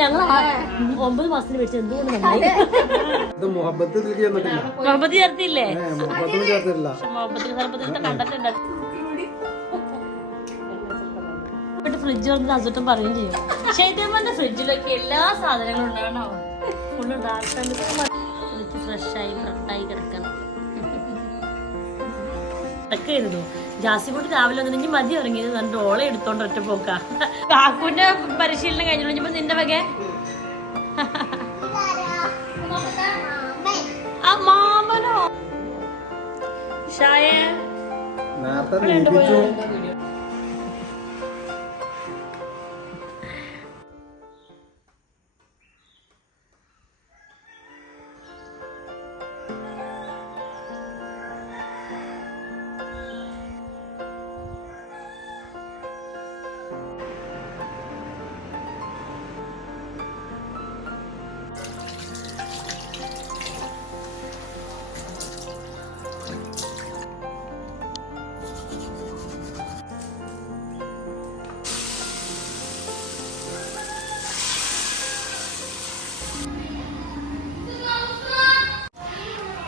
ഞങ്ങൾ ഒമ്പത് മാസത്തിന് മേടിച്ചത് എന്തുകൊണ്ട് മുഹബത്ത് ചേർത്തില്ലേ മുഹബത്തിന് സർബത്തിന്റെ കണ്ടിട്ടുണ്ട്. ഫ്രിഡ്ജ് വന്നിട്ട് അസുട്ടം പറയുകയും ചെയ്യും. ശൈത്യമ്മന്റെ ഫ്രിഡ്ജിലൊക്കെ എല്ലാ സാധനങ്ങളും ഉണ്ടാകണോ ഫുള്ള് ഡാർക്ക് ഫ്രഷായി ഫ്രട്ടായി കിടക്കണം. കിടക്കായിരുന്നു ജാസിക്കൂട്ടി രാവിലെ വന്നിട്ട് മതി ഇറങ്ങിയത് നല്ല ഓളെ എടുത്തോണ്ട് ഒറ്റ പോക്കാ. കാക്കുന്റെ പരിശീലനം കഴിഞ്ഞു. നിന്റെ വക? ആ മാമനോ? ഷായ? നേരത്തെ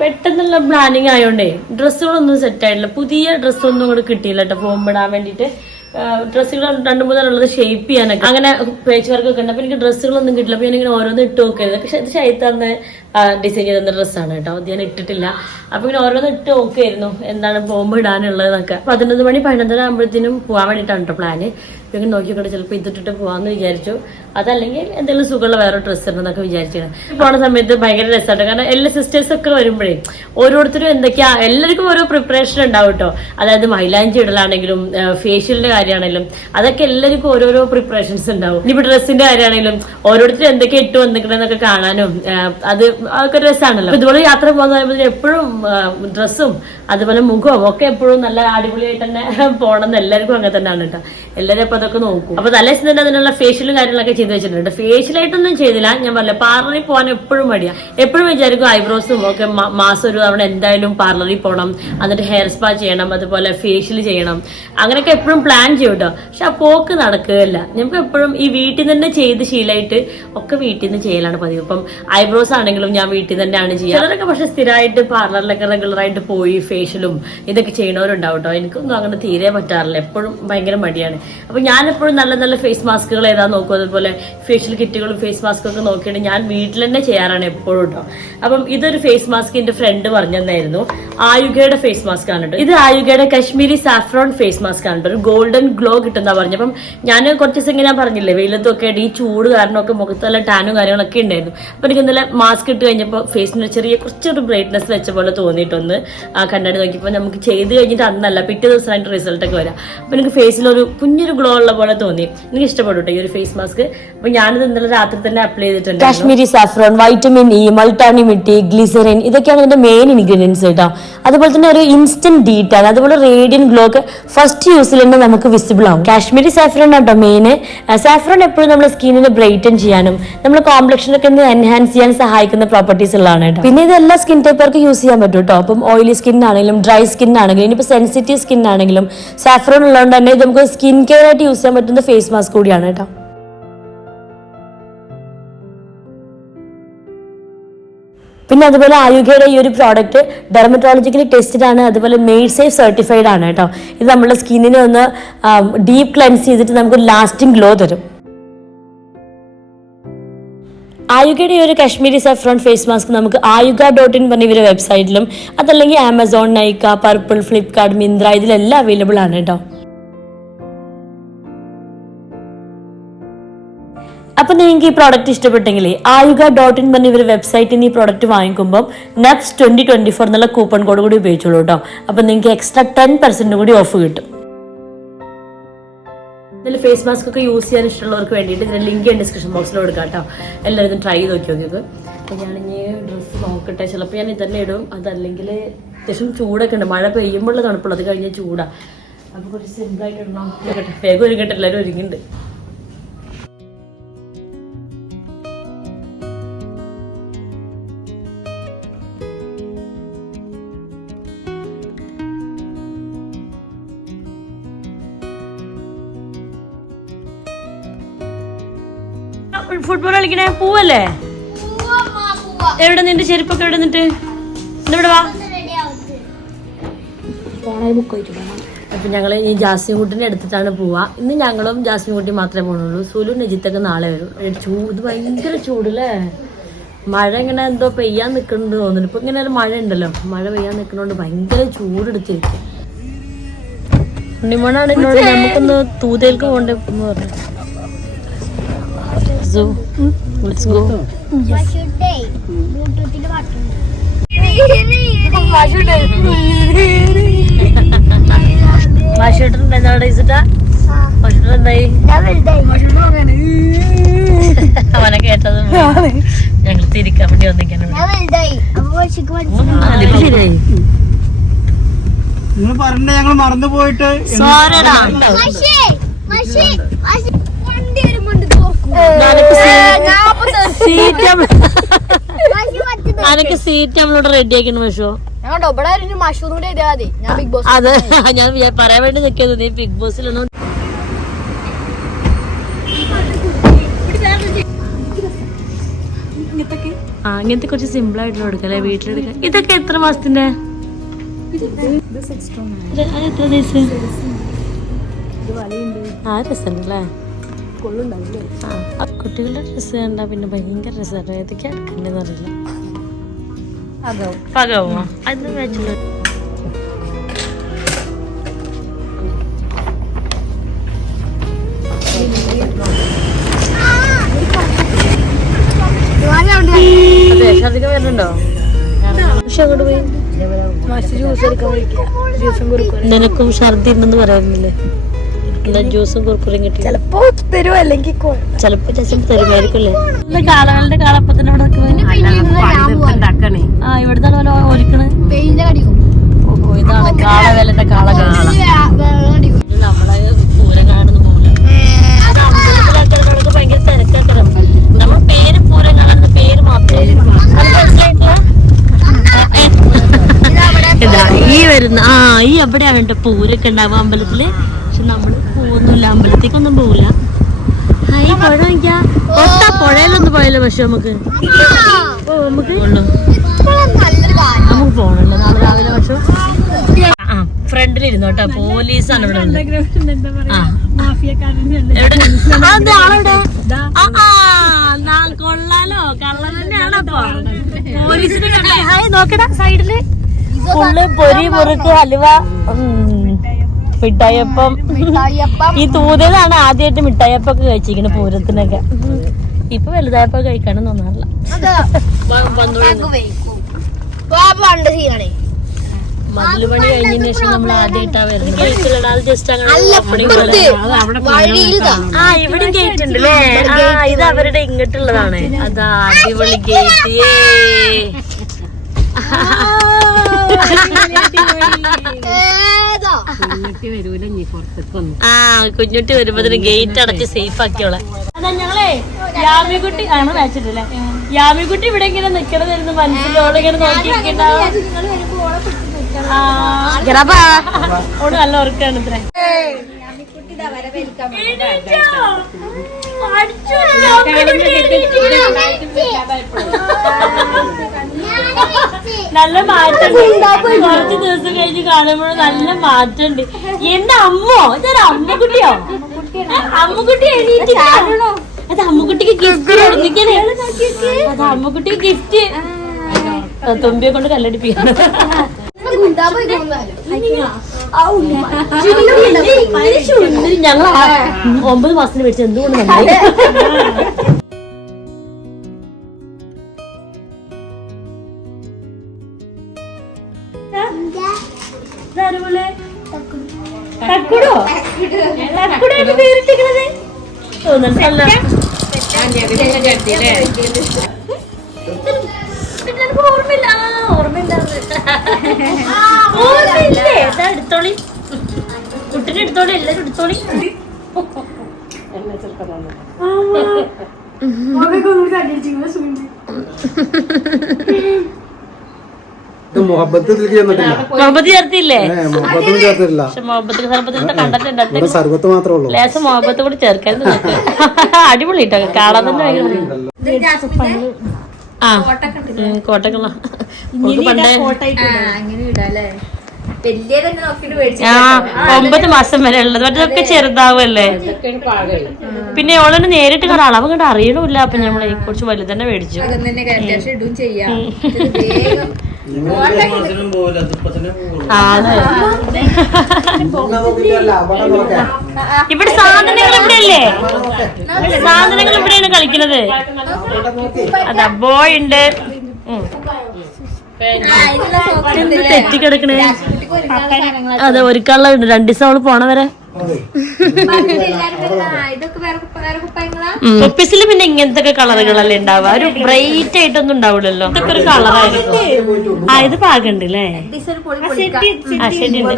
പെട്ടെന്നുള്ള പ്ലാനിങ് ആയോണ്ടേ ഡ്രസ്സുകളൊന്നും സെറ്റ് ആയിട്ടില്ല. പുതിയ ഡ്രസ്സൊന്നും കൂടെ കിട്ടിയില്ല കേട്ടോ പോകുമ്പിടാൻ വേണ്ടിയിട്ട് ഡ്രസ്സുകൾ രണ്ട് മൂന്നെണ്ണുള്ളത് ഷേപ്പ് ചെയ്യാനൊക്കെ. അങ്ങനെ പേച്ച് വർക്ക് ഒക്കെ ഉണ്ട് അപ്പൊ എനിക്ക് ഡ്രസ്സുകളൊന്നും കിട്ടില്ല അപ്പൊ ഞാനിങ്ങനെ ഓരോന്ന് ഇട്ട് നോക്കരുത് പക്ഷെ ഇത് ഷൈത്തന്ന് ഡിസൈൻ ചെയ്ത ഡ്രസ്സാണ് കേട്ടോ അത് ഞാൻ ഇട്ടിട്ടില്ല. അപ്പൊ ഇങ്ങനെ ഓരോന്ന് ഇട്ട് നോക്കായിരുന്നു. എന്താണ് ബോംബ് ഇടാനുള്ളതെന്നൊക്കെ. പതിനൊന്ന് മണി പതിനൊന്നര ആകുമ്പോഴത്തേനും പോകാൻ വേണ്ടിയിട്ടാണ് കേട്ടോ പ്ലാന് ഇങ്ങനെ നോക്കിക്കൊണ്ട് ചിലപ്പോൾ ഇതിട്ടിട്ട് പോകാമെന്ന് വിചാരിച്ചു. അതല്ലെങ്കിൽ എന്തെങ്കിലും സുഖമുള്ള വേറെ ഡ്രസ്സ് ഉണ്ടെന്നൊക്കെ വിചാരിച്ചിരുന്നു. പോണ സമയത്ത് ഭയങ്കര രസമായിട്ട് കാരണം എല്ലാ സിസ്റ്റേഴ്സ് ഒക്കെ വരുമ്പോഴേ ഓരോരുത്തരും എന്തൊക്കെയാ എല്ലാവർക്കും ഓരോ പ്രിപ്പറേഷൻ ഉണ്ടാവും കേട്ടോ അതായത് മൈലാഞ്ചി ഇടലാണെങ്കിലും ഫേഷ്യലിന്റെ കാര്യമാണെങ്കിലും അതൊക്കെ എല്ലാവർക്കും ഓരോരോ പ്രിപ്പറേഷൻസ് ഉണ്ടാവും. ഇനിയിപ്പോ ഡ്രസ്സിന്റെ കാര്യമാണെങ്കിലും ഓരോരുത്തരും എന്തൊക്കെ ഇട്ട് വന്നിക്കണെന്നൊക്കെ കാണാനും അത് അതൊക്കെ രസമാണല്ലോ ഇതുപോലെ യാത്ര പോകുന്ന എപ്പോഴും ഡ്രസ്സും അതുപോലെ മുഖവും ഒക്കെ എപ്പോഴും നല്ല അടിപൊളിയായിട്ട് തന്നെ പോകണം എന്ന് എല്ലാവർക്കും അങ്ങനെ തന്നെയാണ് കേട്ടോ എല്ലാവരും അപ്പൊ അതൊക്കെ നോക്കും. അപ്പൊ തലേശം തന്നെ അതിനുള്ള ഫേഷ്യലും കാര്യങ്ങളൊക്കെ ചെയ്ത് വെച്ചിട്ടുണ്ട്. ഫേഷ്യലായിട്ടൊന്നും ചെയ്തില്ല. ഞാൻ പറഞ്ഞില്ല പാർലറിൽ പോകാൻ എപ്പോഴും മടിയാ. എപ്പോഴും വിചാരിക്കും ഐബ്രോസും ഒക്കെ മാസം ഒരു തവണ എന്തായാലും പാർലറിൽ പോകണം എന്നിട്ട് ഹെയർ സ്പാ ചെയ്യണം. അതുപോലെ ഫേഷ്യൽ ചെയ്യണം. അങ്ങനെയൊക്കെ എപ്പോഴും പ്ലാൻ ചെയ്യും കേട്ടോ പക്ഷെ ആ പോക്ക് നടക്കുകയല്ല. നമുക്ക് എപ്പോഴും ഈ വീട്ടിൽ തന്നെ ചെയ്ത് ശീലമായിട്ട് ഒക്കെ വീട്ടിൽ നിന്ന് ചെയ്യലാണ് പതിവ്. ഇപ്പം ഐബ്രോസ് ആണെങ്കിലും ഞാൻ വീട്ടിൽ തന്നെയാണ് ചെയ്യുക. ചിലരൊക്കെ പക്ഷെ സ്ഥിരമായിട്ട് പാർലറിലൊക്കെ റെഗുലറായിട്ട് പോയി ഫേഷ്യലും ഇതൊക്കെ ചെയ്യണവരുണ്ടാവും കേട്ടോ എനിക്കൊന്നും അങ്ങനെ തീരെ പറ്റാറില്ല. എപ്പോഴും ഭയങ്കര മടിയാണ്. അപ്പൊ ഞാൻ എപ്പോഴും നല്ല നല്ല ഫേസ് മാസ്കുകൾ ഏതാ നോക്കും. അതുപോലെ ഫേഷ്യൽ കിറ്റുകളും ഫേസ് മാസ്കും ഒക്കെ നോക്കിയിട്ട് ഞാൻ വീട്ടിൽ തന്നെ ചെയ്യാറാണ് എപ്പോഴും കേട്ടോ അപ്പം ഇതൊരു ഫേസ് മാസ്ക് എന്റെ ഫ്രണ്ട് പറഞ്ഞതായിരുന്നു ആയുഗയുടെ ഫേസ് മാസ്ക് ആണ് കേട്ടോ ഇത് ആയുഗയുടെ കശ്മീരി സാഫ്രോൺ ഫേസ് മാസ്ക് ആണ് ഒരു ഗോൾഡൻ ഗ്ലോ കിട്ടുന്ന പറഞ്ഞു. അപ്പം ഞാൻ കുറച്ച് ദിവസം ഞാൻ പറഞ്ഞില്ലേ വെയിലത്തൊക്കെ ഈ ചൂട് കാരണമൊക്കെ മുഖത്ത് നല്ല ടാനും കാര്യങ്ങളൊക്കെ ഉണ്ടായിരുന്നു അപ്പൊ എനിക്ക് ഇന്നലെ മാസ്ക് ഇട്ട് കഴിഞ്ഞപ്പോൾ ഫേസിന് ചെറിയ കുറച്ചൊരു ബ്രൈറ്റ്നസ് വെച്ച പോലെ തോന്നിയിട്ടൊന്ന് കണ്ണാടി നോക്കിയപ്പോൾ നമുക്ക് ചെയ്ത് കഴിഞ്ഞിട്ട് അന്നല്ല പിറ്റേ ദിവസം അതിന്റെ റിസൾട്ട് ഒക്കെ വരാം. അപ്പൊ എനിക്ക് ഫേസിലൊരു കുഞ്ഞൊരു ഗ്ലോ ഉള്ള പോലെ തോന്നി. എനിക്ക് ഇഷ്ടപ്പെട്ടു ഈ ഒരു ഫേസ് മാസ്ക് അപ്പൊ ഞാനിത് ഇന്നലെ രാത്രി തന്നെ അപ്ലൈ ചെയ്തിട്ടുണ്ട് Kashmiri saffron vitamin E multani mitti glycerin ഇതൊക്കെയാണ് ഇതിന്റെ മെയിൻ ഇൻഗ്രീഡിയൻസ് കേട്ടോ അതുപോലെ തന്നെ ഒരു ഇൻസ്റ്റന്റ് ഡീറ്റാണ് അതുപോലെ റേഡിയൻ ഗ്ലോ ഒക്കെ ഫസ്റ്റ് യൂസിൽ തന്നെ നമുക്ക് വിസിബിൾ ആവും. കാശ്മീരി സാഫ്രോൺ കേട്ടോ മെയിൻ സാഫ്രോൺ എപ്പോഴും നമ്മുടെ സ്കിന്നിനെ ബ്രൈറ്റൻ ചെയ്യാനും നമ്മുടെ കോംപ്ലക്ഷൻ ഒക്കെ ഒന്ന് എൻഹാൻസ് ചെയ്യാൻ സഹായിക്കുന്ന പ്രോപ്പർട്ടീസ് ഉള്ളതാണ് കേട്ടോ പിന്നെ ഇത് എല്ലാ സ്കിൻ ടൈപ്പർക്ക് യൂസ് ചെയ്യാൻ പറ്റും കേട്ടോ അപ്പം ഓയിലി സ്കിൻ ആണെങ്കിലും ഡ്രൈ സ്കിൻ ആണെങ്കിലും ഇനിയിപ്പോൾ സെൻസിറ്റീവ് സ്കിൻ ആണെങ്കിലും സാഫ്രോൺ ഉള്ളതുകൊണ്ട് തന്നെ നമുക്ക് സ്കിൻ കെയർ ആയിട്ട് യൂസ് ചെയ്യാൻ പറ്റുന്ന ഫേസ് മാസ്ക് കൂടിയാണ് കേട്ടോ. പിന്നെ അതുപോലെ ആയുഗയുടെ ഈ ഒരു പ്രോഡക്റ്റ് ഡെർമറ്റോളജിക്കലി ടെസ്റ്റഡ് ആണ് അതുപോലെ മെയ്ഡ് സേഫ് സർട്ടിഫൈഡ് ആണ് കേട്ടോ. ഇത് നമ്മുടെ സ്കിന്നിനെ ഒന്ന് ഡീപ് ക്ലെൻസ് ചെയ്തിട്ട് നമുക്ക് ലാസ്റ്റിംഗ് ഗ്ലോ തരും. ആയുഗയുടെ ഈ ഒരു കശ്മീരി സഫ്രോൺ ഫേസ് മാസ്ക് നമുക്ക് ആയുഗ ഡോട്ട് ഇൻ പറഞ്ഞ ഇവരുടെ വെബ്സൈറ്റിലും അതല്ലെങ്കിൽ ആമസോൺ നൈക്ക പർപ്പിൾ ഫ്ലിപ്കാർട്ട് മിന്ത്ര ഇതിലെല്ലാം അവൈലബിൾ ആണ് കേട്ടോ. അപ്പൊ നിങ്ങൾക്ക് ഈ പ്രോഡക്റ്റ് ഇഷ്ടപ്പെട്ടെങ്കിൽ ആയുഗ ഡോട്ട് ഇൻ പറഞ്ഞ ഇവർ വെബ്സൈറ്റിൽ നിന്ന് ഈ പ്രോഡക്റ്റ് വാങ്ങിക്കുമ്പോൾ നെപ്സ് ട്വന്റി ട്വന്റി ഫോർ എന്നുള്ള കൂപ്പൺ കോഡ് കൂടി ഉപയോഗിച്ചോളൂ കേട്ടോ അപ്പൊ നിങ്ങൾക്ക് എക്സ്ട്രാ ടെൻ പെർസെന്റ് കൂടി ഓഫ് കിട്ടും. ഇതിൽ ഫേസ് മാസ്ക് ഒക്കെ യൂസ് ചെയ്യാൻ ഇഷ്ടമുള്ളവർക്ക് വേണ്ടിയിട്ട് ഇതിന്റെ ലിങ്ക് ഞാൻ ഡിസ്ക്രിപ്ഷൻ ബോക്സിൽ കൊടുക്കാം കേട്ടോ എല്ലാവർക്കും ട്രൈ ചെയ്ത് നോക്കി നോക്കിയത് അപ്പോൾ ഞാനിനി ഡ്രസ്സ് നോക്കട്ടെ. ചിലപ്പോൾ ഞാൻ ഇതന്നെ ഇടും. അതല്ലെങ്കിൽ അത്യാവശ്യം ചൂടൊക്കെ ഉണ്ട്. മഴ പെയ്യുമ്പോഴുള്ള തണുപ്പുള്ളൂ. അത് കഴിഞ്ഞ ചൂടാ. അപ്പോൾ കുറച്ച് സിമ്പിളായിട്ട് ഇടണം. വേഗം ഒരുങ്ങട്ടെ. എല്ലാവരും ഒരുങ്ങുന്നുണ്ട് ഫുട്ബോൾ കളിക്കണേ? പൂവല്ലേ? എവിടെ നിന്റെ ചെരുപ്പൊക്കെ എവിടെ നിന്നിട്ട് ഇവിടെ വാ. അപ്പൊ ഞങ്ങൾ ഈ ജാസ്മിൻ കുട്ടിനെ എടുത്തിട്ടാണ് പോവാ. ഇന്ന് ഞങ്ങളും ജാസ്മിൻ കുട്ടി മാത്രമേ പോണുള്ളൂ. സുലു നജിത്തൊക്കെ നാളെ വരും. ചൂട് ഭയങ്കര ചൂടല്ലേ? മഴ ഇങ്ങനെ എന്തോ പെയ്യാൻ നിൽക്കുന്നുണ്ട് തോന്നുന്നു. ഇപ്പൊ ഇങ്ങനെ ഒരു മഴ ഉണ്ടല്ലോ. മഴ പെയ്യാൻ നിൽക്കുന്നോണ്ട് ഭയങ്കര ചൂടെടുത്തിരിക്കും ഉണ്ണിമോണാണ് എന്നോട് നമുക്കൊന്ന് തൂതേൽക്ക് പോകണ്ടേ എന്ന് പറഞ്ഞു. So, let's go. മാഷേട്ടൻ എന്താണ് ഇസിട്ടാ മാഷേട്ടൻ എന്തായി അവനെ കേട്ടത് ഞങ്ങൾ തിരിക്കാൻ വേണ്ടി വന്നിരിക്കാനാണ് നിങ്ങൾ പറഞ്ഞ ഞങ്ങൾ മറന്നു പോയിട്ട്? സോരടാ സീറ്റ് അനക്ക് സീറ്റ് നമ്മളോട് റെഡി ആക്കണം ബോസ് അത് ഞാൻ പറയാൻ വേണ്ടി നിൽക്കുന്നത് നീ ബിഗ് ബോസിലൊന്നും ആ അങ്ങനത്തെ കുറച്ച് സിമ്പിൾ ആയിട്ടുള്ള എടുക്കല്ലേ വീട്ടിലെടുക്കാൻ ഇതൊക്കെ എത്ര മാസത്തിന്റെ? ആ രസമുണ്ടല്ലേ? ആ കുട്ടികളുടെ ഡ്രസ്സ് കണ്ടാ പിന്നെ ഭയങ്കര രസമാണ് ഏതൊക്കെ എടുക്കണ്ടെന്ന് അറിയില്ല. അത് വരുന്നുണ്ടോ? പക്ഷെ അങ്ങോട്ട് പോയി? നിനക്കും ഛർദി ഉണ്ടെന്ന് പറയുന്നില്ലേ? എന്താ ജ്യൂസും കുറുക്കുറയും കിട്ടി ചിലപ്പോ തരും അല്ലെങ്കിൽ ചിലപ്പോ ചേച്ചി തരുമായിരിക്കുമല്ലേ? കാളകളുടെ കാളപ്പത്തിന് അവിടെ നിൽക്കുന്നത് ആ ഇവിടുത്തെ പോലെ ഒരുക്കണ് പെയിന്റ് കടിക്കും. ഓ ഇതാണ് കാളവേലന്റെ കാള കാള നമ്മളെ പോലെ ഭയങ്കര തിരക്കാക്കരം. നമ്മൾ പേര് പൂരം പേര് മാത്രമേ മനസ്സിലായിട്ടില്ല? ഈ വരുന്ന ആ ഈ എവിടെയാണ് വേണ്ട പൂരൊക്കെ ഉണ്ടാവുക അമ്പലത്തിൽ. പക്ഷെ നമ്മൾ പോകുന്നില്ല അമ്പലത്തേക്കൊന്നും പോകില്ല ഹായ് പുഴ നോക്കിയാ പുഴയിലൊന്നും പോയല്ലോ പക്ഷെ നമുക്ക്. നമുക്ക് നമുക്ക് പോകണല്ലോ നാളെ രാവിലെ പക്ഷെ കേട്ടോ. പോലീസാണ് ഇവിടെ കൊള്ളാലോ. കള്ളൻ തന്നെയാണ് സൈഡിൽ. ഫുള്ള് പൊരി പൊറുക്ക് ഹലുവ. ഉം, മിഠായിയപ്പം. മിഠായിയപ്പം. ഈ തൂതലാണ് ആദ്യമായിട്ട് മിഠായിയപ്പൊക്കെ കഴിച്ചിരിക്കുന്നത് പൂരത്തിനൊക്കെ. ഇപ്പൊ വലുതായപ്പോ കഴിക്കാനും തോന്നാറില്ല. മതിൽ പണി കഴിഞ്ഞതിന് ശേഷം നമ്മൾ ആദ്യമായിട്ടാ വരുന്നത്. ജസ്റ്റ് അല്ല അങ്ങനെ ആ ഇവിടെ ഗേറ്റ് ഉണ്ട് അല്ലേ ആ ഇത്. അവരുടെ ഇങ്ങോട്ടുള്ളതാണ്. അതാ അടിപൊളി ഗേറ്റ് ഏതാ ആ കുഞ്ഞുട്ടി വരുമ്പോ ഗേറ്റ് അടച്ച് സേഫ് ആക്കിയോളെ. അതാ ഞങ്ങളെ യാമിക്കുട്ടി ആണ് വെച്ചിട്ടില്ലേ യാമിക്കുട്ടി ഇവിടെ ഇങ്ങനെ നിക്കണതായിരുന്നു മനസ്സിലോടെ ഇങ്ങനെ നോക്കിയിരിക്കണ്ടാവും ഓട് നല്ല ഉറക്കാണ് ഇത്ര. നല്ല മാറ്റം കുറച്ച് ദിവസം കഴിഞ്ഞ് കാണുമ്പോഴും നല്ല മാറ്റമുണ്ട്. എന്റെ അമ്മോ? ഇതൊരു അമ്മക്കുട്ടിയോ? അമ്മക്കുട്ടി എണീറ്റ് അത് അമ്മക്കുട്ടിക്ക് ഗിഫ്റ്റ് കൊടുത്തിരിക്കണേ. അത് അമ്മക്കുട്ടിക്ക് ഗിഫ്റ്റ് തുമ്പിയെ കൊണ്ട് കല്ലടിപ്പിക്കണം. ഞങ്ങൾ ഒമ്പത് മാസത്തിന് മേടിച്ച് എന്തുകൊണ്ട് നന്നായി തോന്നുന്നു തക്കുടോ? പേരിട്ടിരിക്കണത്? ഓർമ്മയില്ല. ആ, ഓർമ്മയില്ലാന്ന്. ഓർമ്മയില്ലേ? ദാ എടുത്തോളി. കുട്ടിനെ എടുത്തോളി എല്ലാരും എടുത്തോളി. ഇത് മുഹബത്ത് ചേർത്തില്ലേ മുഹബത്ത് കണ്ടിട്ടുണ്ട്. ഇവിടെ സർബത്ത് മാത്രമേ ഉള്ളൂ. ലേശം മുഹബത്ത് കൂടി ചേർക്കാൻ. അടിപൊളി കേട്ടോ. കാണാൻ തന്നെ ഭയങ്കര ആ. കോട്ടക്കുള്ള ഒമ്പത് മാസം വരെ ഉള്ളത്. മറ്റൊക്കെ ചെറുതാവല്ലേ പിന്നെ ഓളെ നേരിട്ട് കണ്ട അളവ് കണ്ട് അറിയണമില്ല. അപ്പൊ നമ്മളെ കുറച്ച് വലുതന്നെ മേടിച്ചു. ഇവിടെ സാധനങ്ങൾ ഇവിടെയല്ലേ? സാധനങ്ങൾ ഇവിടെയാണ് കളിക്കുന്നത്. അതാ ബോയ് ഉണ്ട്. തെറ്റിക്കിടക്കണേ. അതെ ഒരുക്കാനുള്ള ഉണ്ട് രണ്ടു ദിവസം അവൾ പോണ വരെ അതെ. ഇതൊക്കെ വേറെ കുപ്പ- വേറെ കുപ്പായങ്ങളാ പിന്നെ ഇങ്ങനത്തെ കളറുകളല്ലേ ഉണ്ടാവുക. ഒരു ബ്രൈറ്റ് ആയിട്ടൊന്നും ഉണ്ടാവില്ലല്ലോ ഇതൊക്കെ ഒരു കളറായിരിക്കും. ആ ഇത് പാകണ്ട് അല്ലേ പൊളി പൊളിക്കാം. ആ ഉണ്ട്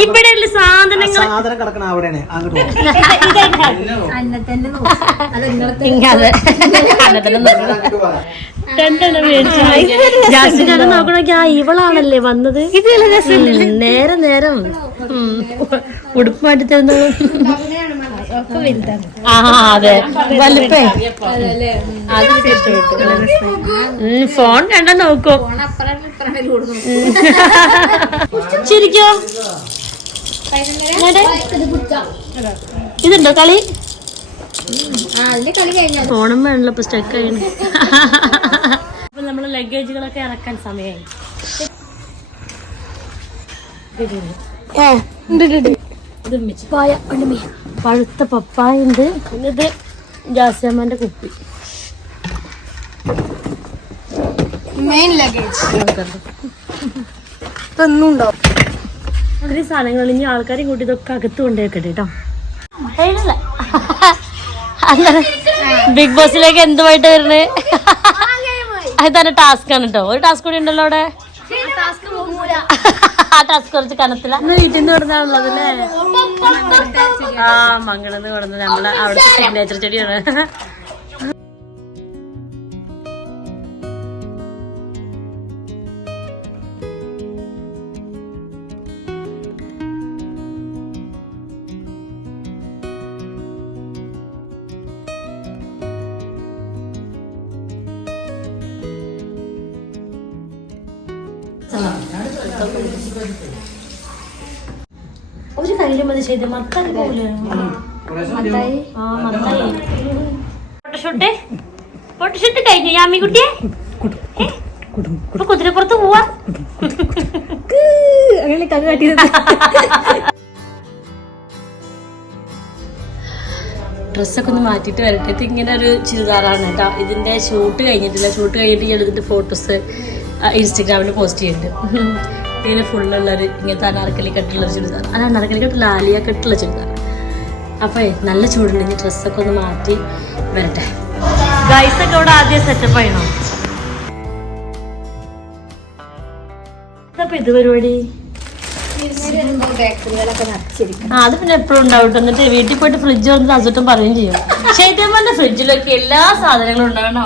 ഇവിടെ സാധനങ്ങൾ സാധനം കിടക്കണ അവിടെയാണ്. അങ്ങോട്ട് പോ. അത്. രണ്ടെണ്ണം നോക്കണമെങ്കിൽ ആ ഇവളാണല്ലേ വന്നത്? നേരെ നേരം. ഉടുപ്പ് മാറ്റി തരുന്നത് ആ അതെ. വലുപ്പേ? ഫോൺ കണ്ട നോക്കും. ശരിക്കോ? ഇതുണ്ടോ കളി? ഫോണും വേണല്ലോ ഇപ്പൊ സ്റ്റക്ക് നമ്മൾ ലഗേജുകളൊക്കെ ഇറക്കാൻ സമയമായി ഉമ്മിച്ച്. പഴുത്ത പപ്പായ ഉണ്ട്. പിന്നെ ഇത് ജാസ്യമ്മന്റെ കുപ്പി. മെയിൻ ലഗേജ് ഇതൊന്നും ഉണ്ടാവും ഒത്തിരി സാധനങ്ങൾ ഇനി ആൾക്കാരെയും കൂട്ടി ഇതൊക്കെ അകത്ത് കൊണ്ടുപോയിക്കട്ടെ കേട്ടോ. അങ്ങനെ ബിഗ് ബോസിലേക്ക് എന്തുമായിട്ട് വരുന്നത് അത് തന്നെ ടാസ്ക് ആണ് കേട്ടോ ഒരു ടാസ്ക് കൂടി ഉണ്ടല്ലോ അവിടെ? ആ ടാസ്ക് കുറച്ച് കനത്തില്ല വീട്ടിൽ നിന്ന് കൊടുക്കാനുള്ളത് അല്ലേ ആ മംഗളന്ന് കൊടുന്ന് നമ്മളെ അവിടുത്തെ സിഗ്നേച്ചർ ചെടിയാണ്. ഒരു കയ്യിലും അത് ചെയ്ത് മത്തായി പോലെ ആ മത്തായി. ഫോട്ടോഷൂട്ട്? ഫോട്ടോഷൂട്ട് കഴിഞ്ഞു? യാമിക്കുട്ടിയെ കുതിരപ്പുറത്ത് പോവാ? അങ്ങനെ കഥ കാട്ടിയത്? ഡ്രസ്സൊക്കെ ഒന്ന് മാറ്റിട്ട് വരട്ടെ. ഇത് ഇങ്ങനെ ഒരു ചുരിദാറാണ് കേട്ടോ. ഇതിന്റെ ഷൂട്ട് കഴിഞ്ഞിട്ടില്ല. ഷൂട്ട് കഴിഞ്ഞിട്ട് ഞാൻ എടുത്തിട്ട് ഫോട്ടോസ് ഇൻസ്റ്റഗ്രാമിൽ പോസ്റ്റ് ചെയ്യുന്നുണ്ട്. ഇതിന് ഫുള്ളുള്ള ഒരു ഇങ്ങനത്തെ അനാർക്കലി കെട്ടുള്ള ഒരു ചുരിദാർ. അല്ല അനാർക്കലി കെട്ടില്ല ആലിയ കെട്ടുള്ള ചുരിദാർ. അപ്പോൾ നല്ല ചൂടുണ്ട്. ഇനി ഡ്രസ്സൊക്കെ ഒന്ന് മാറ്റി വരട്ടെ. ഗൈസൊക്കെ ഇവിടെ ആദ്യം സെറ്റപ്പ് ചെയ്യണം ഇത് പരിപാടി? അത് പിന്നെ എപ്പോഴും ഉണ്ടാവും എന്നിട്ട് വീട്ടിൽ പോയിട്ട് ഫ്രിഡ്ജ് വന്നിട്ട് അസുട്ടും പറയുകയും ചെയ്യും. ശൈത്യമ്മന്റെ ഫ്രിഡ്ജിലൊക്കെ എല്ലാ സാധനങ്ങളും ഉണ്ടാവണോ?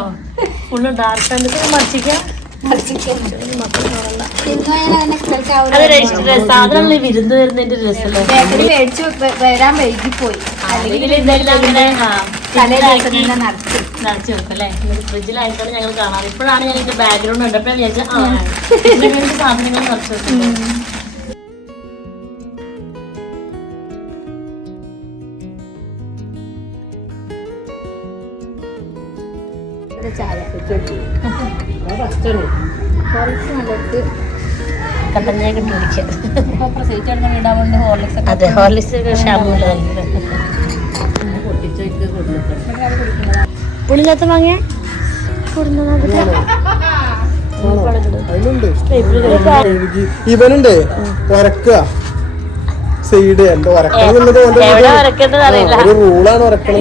ഫുള്ള് ഡാർക്ക് എന്നിട്ട് മറിച്ചിക്കാം അത് രസ- സാധനങ്ങൾ വിരുന്ന് തരുന്നതിന്റെ രസമല്ലേ ബേക്കറി മേടിച്ചു വരാൻ പോയി. അല്ലെങ്കിൽ തലേ ദിവസം തന്നെ നിറച്ചു നിറച്ച് വെക്കും അല്ലേ ഫ്രിഡ്ജിലായിട്ടാണ് ഞങ്ങൾ കാണാറ്. ഇപ്പോഴാണ് ഞാൻ ബാക്ക്ഗ്രൗണ്ട് കണ്ടപ്പോൾ ഞാൻ വിചാരിച്ചത് ആ സാധനങ്ങൾ നിറച്ച് വെക്കും ചായ. കുറച്ച് നല്ലത് കട്ടൻ ചായ കിട്ടി കുടിക്കുക അതെ ഹോർലിക്സ് ഷാമ്പൂല പുളില്ലാത്ത മാങ്ങ? ഇവനുണ്ട് വരക്കുക. സൈഡ് എന്താ വരക്കണം എന്നുള്ളത് ഒരു- റൂളാണ് ഉരക്കണം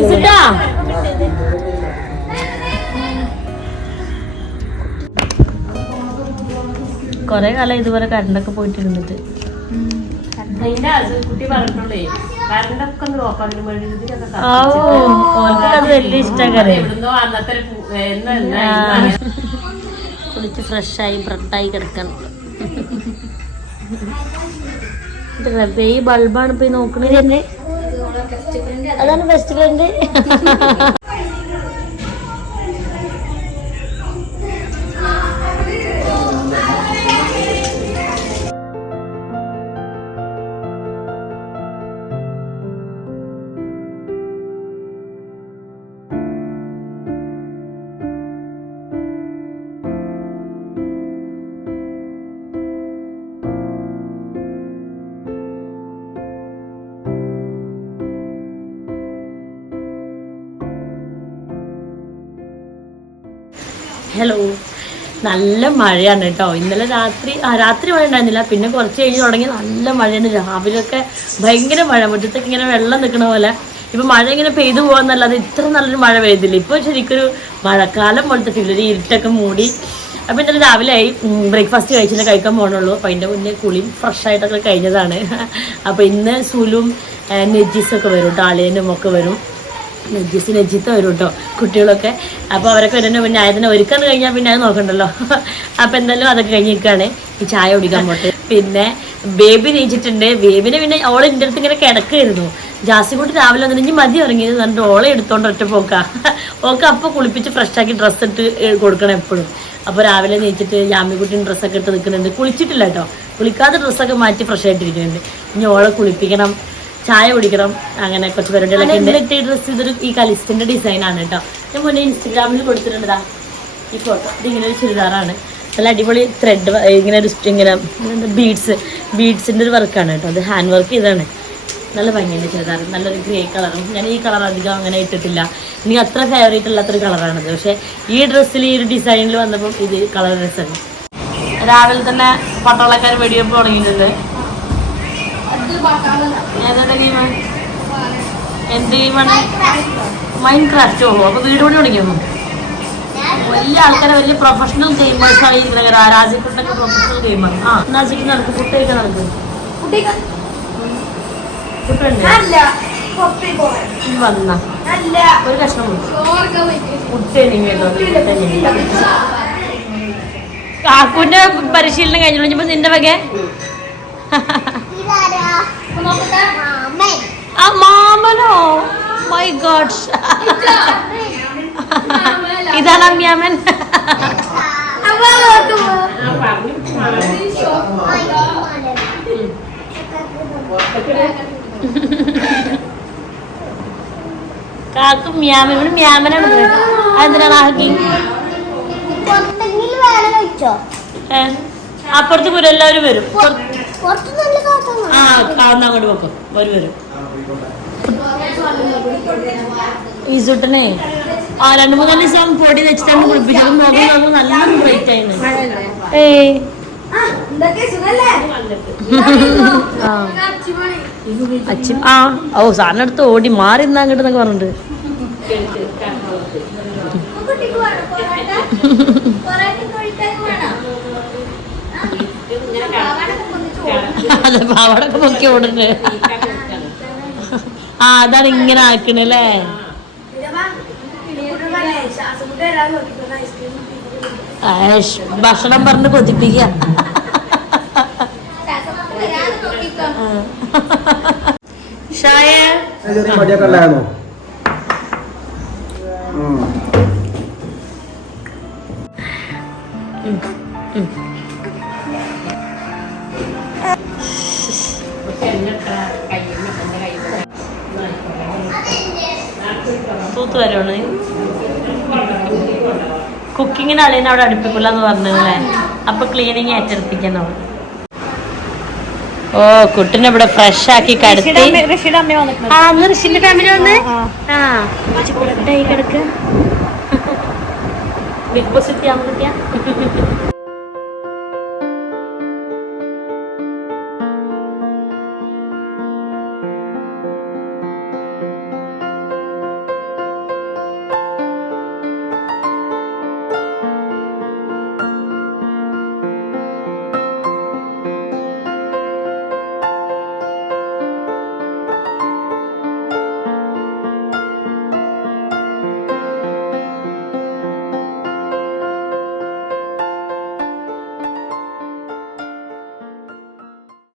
കൊറേ കാലം ഇതുപോലെ കറണ്ടൊക്കെ പോയിട്ടിരുന്നിട്ട്. വലിയ ഇഷ്ടക്കാരെ. കുളിച്ച് ഫ്രഷായി ബ്രെഡായി കിടക്കണം. റബ്ബേ ഈ ബൾബാണ് ഇപ്പൊ ഈ നോക്കണത്. അതാണ് ബെസ്റ്റ് ഫ്രണ്ട് ഹലോ നല്ല മഴയാണ് കേട്ടോ ഇന്നലെ രാത്രി ആ രാത്രി മഴ ഉണ്ടായിരുന്നില്ല. പിന്നെ കുറച്ച് കഴിഞ്ഞ് തുടങ്ങി നല്ല മഴയാണ്. രാവിലെ ഒക്കെ ഭയങ്കര മഴ. മുറ്റത്തൊക്കെ ഇങ്ങനെ വെള്ളം നിൽക്കണ പോലെ. ഇപ്പൊ മഴ ഇങ്ങനെ പെയ്തു പോകാന്നല്ലാതെ ഇത്ര നല്ലൊരു മഴ പെയ്തില്ല. ഇപ്പൊ ശരിക്കൊരു മഴക്കാലം പോലത്തെ ഫീൽ ഒരു ഇരുട്ടൊക്കെ മൂടി. അപ്പൊ ഇന്നലെ രാവിലെ ആയി ബ്രേക്ക്ഫാസ്റ്റ് കഴിച്ചിട്ട് കഴിക്കാൻ പോകണുള്ളൂ അപ്പൊ അതിന്റെ മുന്നേ കുളിയും ഫ്രഷ് ആയിട്ടൊക്കെ കഴിഞ്ഞതാണ്. അപ്പൊ ഇന്ന് സുലും നെജീസൊക്കെ വരും ടാളിയനും ഒക്കെ വരും. നെജിസ് നെജിത്ത് വരും കേട്ടോ കുട്ടികളൊക്കെ. അപ്പോൾ അവരൊക്കെ വരുന്ന പിന്നെ ആയതിനെ ഒരുക്കാൻ കഴിഞ്ഞാൽ പിന്നെ അത് നോക്കണ്ടല്ലോ. അപ്പോൾ എന്തായാലും അതൊക്കെ കഴിഞ്ഞ് നിൽക്കുകയാണ്. ഈ ചായ കുടിക്കാൻ പോട്ടെ പിന്നെ ബേബി നീച്ചിട്ടുണ്ട്. ബേബിനെ പിന്നെ ഓളെ എന്റെ അടുത്ത് ഇങ്ങനെ കിടക്കായിരുന്നു ജാസിക്കുട്ടി രാവിലെ വന്നിട്ട് ഇനി മതി ഇറങ്ങിയത് എന്നിട്ട് ഓളെ എടുത്തോണ്ട് ഒറ്റ പോക്കാ. ഓക്കെ അപ്പോൾ കുളിപ്പിച്ച് ഫ്രഷാക്കി ഡ്രസ്സ് ഇട്ട് കൊടുക്കണം എപ്പോഴും. അപ്പോൾ രാവിലെ നീച്ചിട്ട് ജാമ്യക്കുട്ടിയും ഡ്രസ്സൊക്കെ ഇട്ട് നിൽക്കുന്നുണ്ട്. കുളിച്ചിട്ടില്ല കേട്ടോ. കുളിക്കാതെ ഡ്രസ്സൊക്കെ മാറ്റി ഫ്രഷ് ആയിട്ടിരിക്കുന്നുണ്ട്. ഇനി ഓളെ കുളിപ്പിക്കണം. ചായ കുടിക്കണം അങ്ങനെ കുറച്ച് പരിപാടികളൊക്കെ ഉണ്ട്. ഡ്രസ്സ് ഇതൊരു ഈ കലിസ്റ്റിന്റെ ഡിസൈൻ ആണ് കേട്ടോ. ഞാൻ മുന്നേ ഇൻസ്റ്റഗ്രാമിൽ കൊടുത്തിട്ടുണ്ടതാ ഈ ഫോട്ടോ ഇതിങ്ങനെ ഒരു ചുരിദാറാണ്. നല്ല അടിപൊളി ത്രെഡ് ഇങ്ങനെ ഒരു ഇങ്ങനെ ബീഡ്സ് ബീഡ്സിന്റെ ഒരു വർക്കാണ് കേട്ടോ. അത് ഹാൻഡ് വർക്ക് ചെയ്താണ് നല്ല ഭംഗിയുണ്ട് ചുരിദാർ. നല്ലൊരു ഗ്രേ കളറും ഞാൻ ഈ കളർ അധികം അങ്ങനെ ഇട്ടിട്ടില്ല. എനിക്ക് അത്ര ഫേവറേറ്റ് അല്ലാത്തൊരു കളറാണത് പക്ഷേ ഈ ഡ്രസ്സിൽ ഈ ഒരു ഡിസൈനിൽ വന്നപ്പോൾ ഇത് കളർ ഡ്രസ്സാണ് രാവിലെ തന്നെ പട്ടാളക്കാർ വെടിവെപ്പ് തുടങ്ങിയിട്ടുണ്ട്. എന്ത് ഗെയിമാണ്? മൈൻഡ് ക്രാഫ്റ്റ് ഉള്ളൂ അപ്പൊ വീട് പണി തുടങ്ങിയൊന്നു വലിയ ആൾക്കാരെ വലിയ പ്രൊഫഷണൽ ഗെയിമേഴ്സ് ആണ് ഈ രാജക്കുട്ടൊക്കെ പ്രൊഫഷണൽ ഗെയിമാണ് ആ എന്നാ ശരി നടക്കും കുട്ടിയൊക്കെ നടക്കും വന്ന. ഒരു കഷ്ണം കാക്കൂന്റെ പരിശീലനം കഴിഞ്ഞു ഇനിയിപ്പോ നിന്റെ വകെ? ആ മാമനോ? മൈ ഗോഡ് ഇതാണ് അമ്മ്യാമൻ കാക്കു മ്യാമൻ ഇവിടെ മ്യാമനാണ്. അതെന്തിനാണ് ആക്കി? അപ്പുറത്ത് എല്ലാവരും വരും. ആ അങ്ങോട്ട് വെക്കും വരും വരും. ഈസുട്ടനെ ആ രണ്ട് മൂന്നാൽ ദിവസം പൊടി വെച്ചിട്ടാണ് കുളിപ്പിച്ചത് മുഖം നോക്കുമ്പോൾ നല്ല ബ്രൈറ്റ് ആയിരുന്നു ആ ഓ സാറിന് അടുത്ത് ഓടി മാറി ഇന്നാ അങ്ങോട്ട് എന്നൊക്കെ പറഞ്ഞിട്ട് അതെ പാവാടൊക്കെ പൊക്കി ഓടുന്നു ആ അതാണ് ഇങ്ങനെ ആക്കണല്ലേ ആഷ്, ഭക്ഷണം പറഞ്ഞ് കൊതിപ്പിക്ക. ഷായ? തൂത്ത് വരുവാണ് കുക്കിങ്ങിന് അളിയനെ അവിടെ അടുപ്പിക്കില്ല എന്ന് പറഞ്ഞല്ലേ അപ്പൊ ക്ലീനിങ് ഏറ്റെടുപ്പിക്കണം ഓ കുട്ടിനെ ഇവിടെ ഫ്രഷ് ആക്കി കടത്തി. ആ അന്ന് ഋഷിന്റെ ഫാമിലി വന്ന്? ആ കിടക്ക. ബിഗ് ബോസ് കിട്ടിയ